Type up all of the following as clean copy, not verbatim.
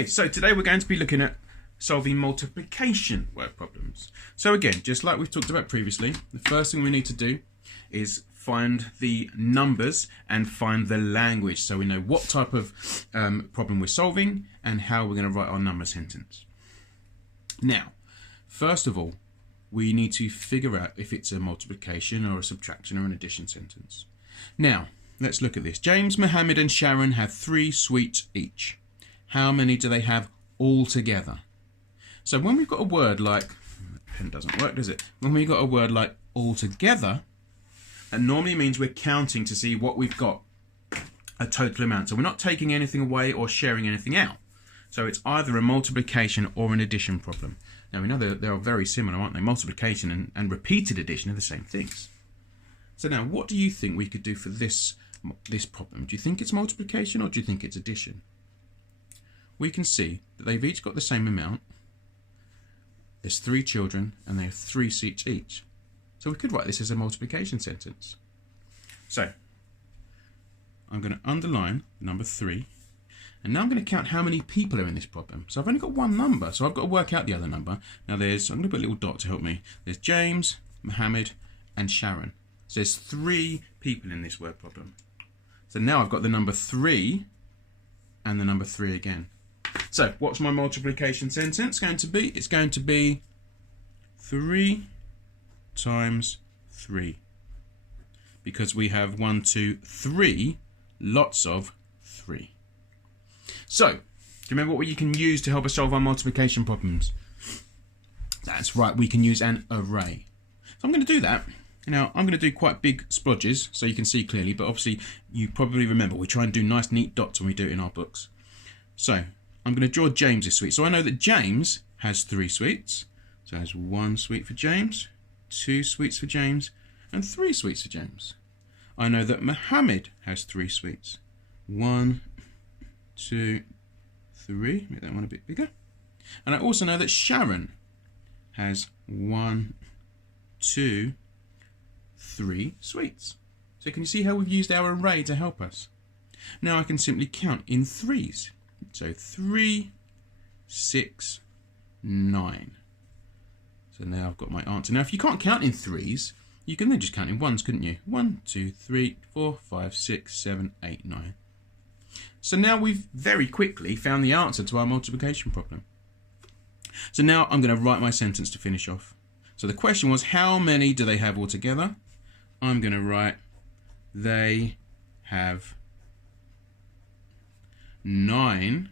Okay, so today we're going to be looking at solving multiplication word problems. So again, just like we've talked about previously, the first thing we need to do is find the numbers and find the language so we know what type of problem we're solving and how we're going to write our number sentence. Now, first of all, we need to figure out if it's a multiplication or a subtraction or an addition sentence. Now, let's look at this. James, Mohammed and Sharon have 3 sweets each. How many do they have all together? So when we've got a word like, pen doesn't work, does it? When we've got a word like all together, that normally means we're counting to see what we've got, a total amount. So we're not taking anything away or sharing anything out. So it's either a multiplication or an addition problem. Now we know they are very similar, aren't they? Multiplication and repeated addition are the same things. So now what do you think we could do for this problem? Do you think it's multiplication or do you think it's addition? We can see that they've each got the same amount. There's 3 children and they have 3 seats each. So we could write this as a multiplication sentence. So I'm going to underline number 3. And now I'm going to count how many people are in this problem. So I've only got one number, so I've got to work out the other number. Now I'm going to put a little dot to help me. There's James, Mohammed and Sharon. So there's 3 people in this word problem. So now I've got the number 3 and the number 3 again. So what's my multiplication sentence going to be? It's going to be 3 times 3. Because we have 1, 2, 3, lots of 3. So, do you remember what you can use to help us solve our multiplication problems? That's right, we can use an array. So I'm going to do that. Now, I'm going to do quite big splodges so you can see clearly, but obviously you probably remember we try and do nice neat dots when we do it in our books. So, I'm going to draw James's sweet. So I know that James has 3 sweets. So there's 1 sweet for James, 2 sweets for James, and 3 sweets for James. I know that Mohammed has 3 sweets. 1, 2, 3. Make that one a bit bigger. And I also know that Sharon has 1, 2, 3 sweets. So can you see how we've used our array to help us? Now I can simply count in 3s. So 3, 6, 9. So now I've got my answer. Now if you can't count in 3s, you can then just count in 1s, couldn't you? 1, 2, 3, 4, 5, 6, 7, 8, 9. So now we've very quickly found the answer to our multiplication problem. So now I'm going to write my sentence to finish off. So the question was, how many do they have altogether? I'm going to write, they have 9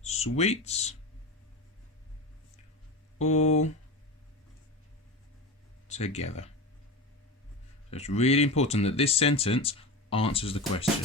sweets all together. So it's really important that this sentence answers the question.